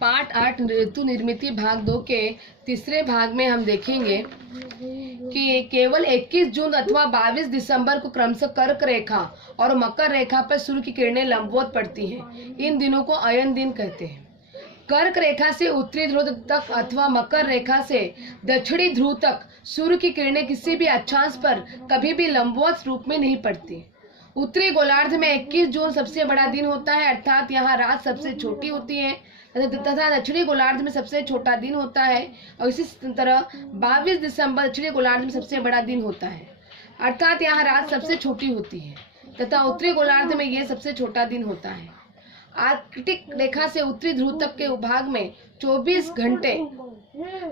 पाठ 8 ऋतु निर्मिति भाग 2 के तीसरे भाग में हम देखेंगे कि केवल 21 जून अथवा 22 दिसंबर को क्रमशः कर्क रेखा और मकर रेखा पर सूर्य की किरणें लंबवत पड़ती हैं। इन दिनों को अयन दिन कहते हैं। कर्क रेखा से उत्तरी ध्रुव तक अथवा मकर रेखा से दक्षिणी ध्रुव तक सूर्य की किरणें किसी भी अक्षांश पर कभी भी लंबवत रूप में नहीं पड़ती। उत्तरी गोलार्ध में 21 जून सबसे बड़ा दिन होता है, अर्थात यहाँ रात सबसे छोटी होती है, तथा दक्षिणी गोलार्ध में सबसे छोटा दिन होता है। और इसी तरह 22 दिसंबर दक्षिणी गोलार्ध में सबसे बड़ा दिन होता है, अर्थात यहाँ रात सबसे छोटी होती है, तथा उत्तरी गोलार्ध में यह सबसे छोटा दिन होता है। आर्कटिक रेखा से उत्तरी ध्रुव तक के भाग में 24 घंटे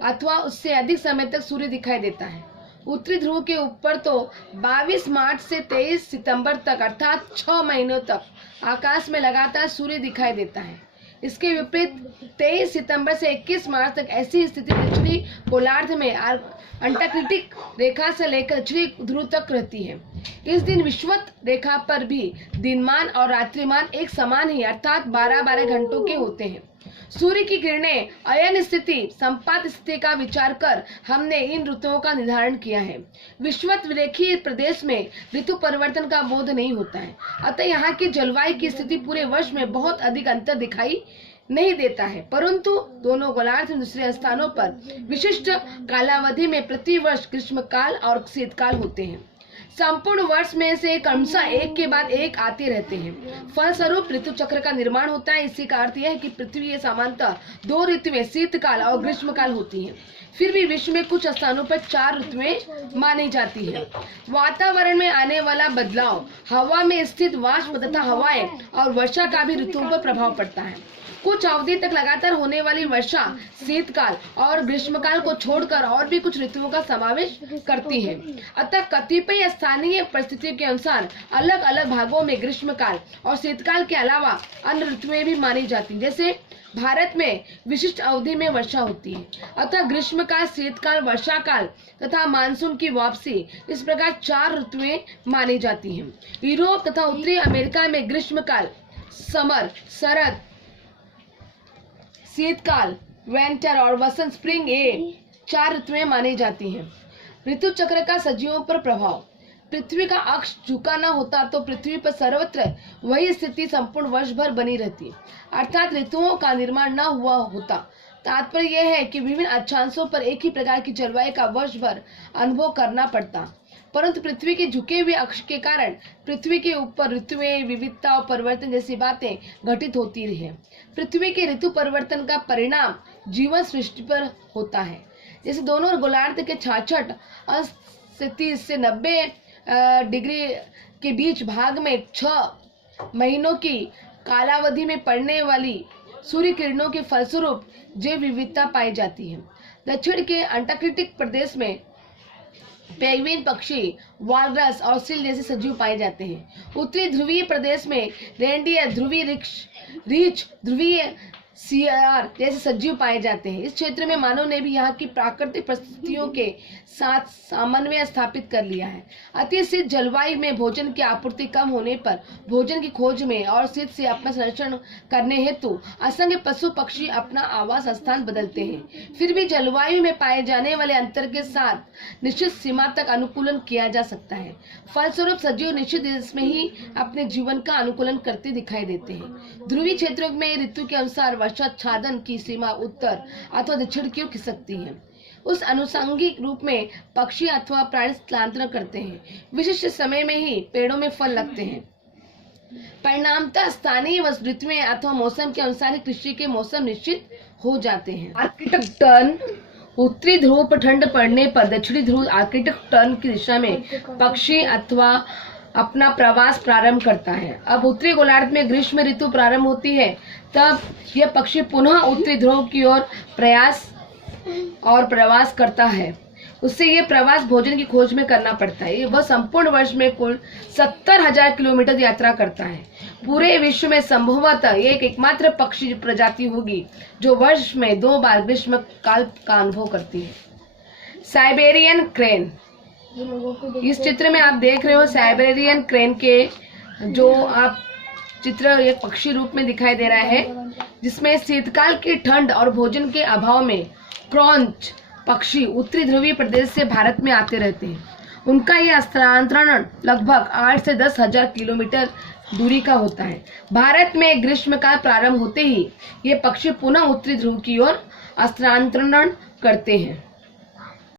अथवा उससे अधिक समय तक सूर्य दिखाई देता है। उत्तरी ध्रुव के ऊपर तो 22 मार्च से 23 सितंबर तक अर्थात 6 महीनों तक आकाश में लगातार सूर्य दिखाई देता है। इसके विपरीत 23 सितंबर से 21 मार्च तक ऐसी स्थिति दक्षिणी गोलार्ध में अंटार्कटिक रेखा से लेकर दक्षिणी ध्रुव तक रहती है। इस दिन विषुवत रेखा पर भी दिनमान और रात्रिमान एक समान ही अर्थात 12-12 घंटों के होते हैं। सूर्य की किरणें अयन स्थिति संपात स्थिति का विचार कर हमने इन ऋतुओं का निर्धारण किया है। विषुवत रेखीय प्रदेश में ऋतु परिवर्तन का बोध नहीं होता है, अतः यहाँ की जलवायु की स्थिति पूरे वर्ष में बहुत अधिक अंतर दिखाई नहीं देता है, परंतु दोनों गोलार्ध में दूसरे स्थानों पर विशिष्ट कालावधि में प्रतिवर्ष ग्रीष्मकाल और शीतकाल होते हैं। संपूर्ण वर्ष में से क्रमशः एक के बाद एक आते रहते हैं। फलस्वरूप ऋतु चक्र का निर्माण होता है। इसी का अर्थ यह है कि पृथ्वी ये सामान्यतः 2 ऋतुएं शीतकाल और ग्रीष्मकाल होती हैं। फिर भी विश्व में कुछ स्थानों पर 4 ऋतुएं मानी जाती है। वातावरण में आने वाला बदलाव, हवा में स्थित वाष्प तथा हवाएं और वर्षा का भी ऋतुओं पर प्रभाव पड़ता है। कुछ अवधि तक लगातार होने वाली वर्षा शीतकाल और ग्रीष्मकाल को छोड़कर और भी कुछ ऋतुओं का समावेश करती है। अतः कतिपय स्थानीय परिस्थितियों के अनुसार अलग अलग भागों में ग्रीष्मकाल और शीतकाल के अलावा अन्य ऋतुएं भी मानी जाती हैं। जैसे भारत में विशिष्ट अवधि में वर्षा होती है, अतः ग्रीष्मकाल, शीतकाल, वर्षाकाल तथा मानसून की वापसी, इस प्रकार 4 ऋतुएं मानी जाती हैं। यूरोप तथा उत्तरी अमेरिका में ग्रीष्मकाल, समर, शरद, शीतकाल, विंटर और वसंत, स्प्रिंग, ये 4 ऋतुएं मानी जाती हैं। ऋतु चक्र का सजीवों पर प्रभाव। पृथ्वी का अक्ष झुका न होता तो पृथ्वी पर सर्वत्र वही स्थिति संपूर्ण वर्ष भर बनी रहती, अर्थात ऋतुओं का निर्माण न हुआ होता। तात्पर्य यह है कि विभिन्न अक्षांशों पर एक ही प्रकार की जलवायु का वर्ष भर अनुभव करना पड़ता, परंतु पृथ्वी के झुके हुए अक्ष के कारण पृथ्वी के ऊपर ऋतुएं, विविधता और परिवर्तन जैसी बातें घटित होती रही। पृथ्वी के ऋतु परिवर्तन का परिणाम जीवन सृष्टि पर होता है। जैसे दोनों गोलार्ध के 66 अंश से 30 से 90 डिग्री के बीच भाग में 6 महीनों की कालावधि में पड़ने वाली सूर्य किरणों के फलस्वरूप जैव विविधता पाई जाती है। दक्षिण के अंटार्कटिक प्रदेश में पेंगुइन पक्षी, वालरस और सील जैसे सजीव पाए जाते हैं। उत्तरी ध्रुवीय प्रदेश में रेनडियर, ध्रुवीय रीछ, ध्रुवीय सियार जैसे सजीव पाए जाते हैं। इस क्षेत्र में मानव ने भी यहाँ की प्राकृतिक परिस्थितियों के साथ समन्वय स्थापित कर लिया है। अति शीत जलवायु में भोजन की आपूर्ति कम होने पर भोजन की खोज में और शीत से अपना संरक्षण करने हेतु असंख्य पशु पक्षी अपना आवास स्थान बदलते हैं। फिर भी जलवायु में पाए जाने वाले अंतर के साथ निश्चित सीमा तक अनुकूलन किया जा सकता है। फलस्वरूप सजीव निश्चित देश में ही अपने जीवन का अनुकूलन करते दिखाई देते हैं। ध्रुवीय क्षेत्रों में ऋतु के अनुसार वर्षाच्छादन की सीमा उत्तर अथवा दक्षिण की ओर खिसकती है। उस अनुषंगिक रूप में पक्षी अथवा प्राणी स्थलांतरण करते हैं। विशिष्ट समय में ही पेड़ों में फल लगते हैं। परिणामतः स्थानीय ऋतुएं अथवा मौसम के अनुसार कृषि के मौसम निश्चित हो जाते हैं। Arctic tern. उत्तरी ध्रुव पर ठंड पड़ने पर दक्षिणी ध्रुव आर्कटिक टर्न की दिशा में पक्षी अथवा अपना प्रवास प्रारंभ करता है। अब उत्तरी गोलार्ध में ग्रीष्म ऋतु प्रारंभ होती है, तब यह पक्षी पुनः उत्तरी ध्रुव की ओर प्रवास करता है। उससे यह प्रवास भोजन की खोज में करना पड़ता है। वह संपूर्ण वर्ष में कुल 70,000 किलोमीटर यात्रा करता है। पूरे विश्व में संभवतः एक एकमात्र पक्षी प्रजाति होगी जो वर्ष में 2 बार ग्रीष्म काल का अनुभव करती है। Siberian crane. इस चित्र में आप देख रहे हो साइबेरियन क्रेन के जो आप चित्र एक पक्षी रूप में दिखाई दे रहा है, जिसमें शीतकाल की ठंड और भोजन के अभाव में क्रॉन्च पक्षी उत्तरी ध्रुवीय प्रदेश से भारत में आते रहते हैं। उनका यह स्थानांतरण लगभग 8 से 10 हजार किलोमीटर दूरी का होता है। भारत में ग्रीष्मकाल प्रारंभ होते ही ये पक्षी पुनः उत्तरी ध्रुव की ओर स्थानांतरण करते हैं।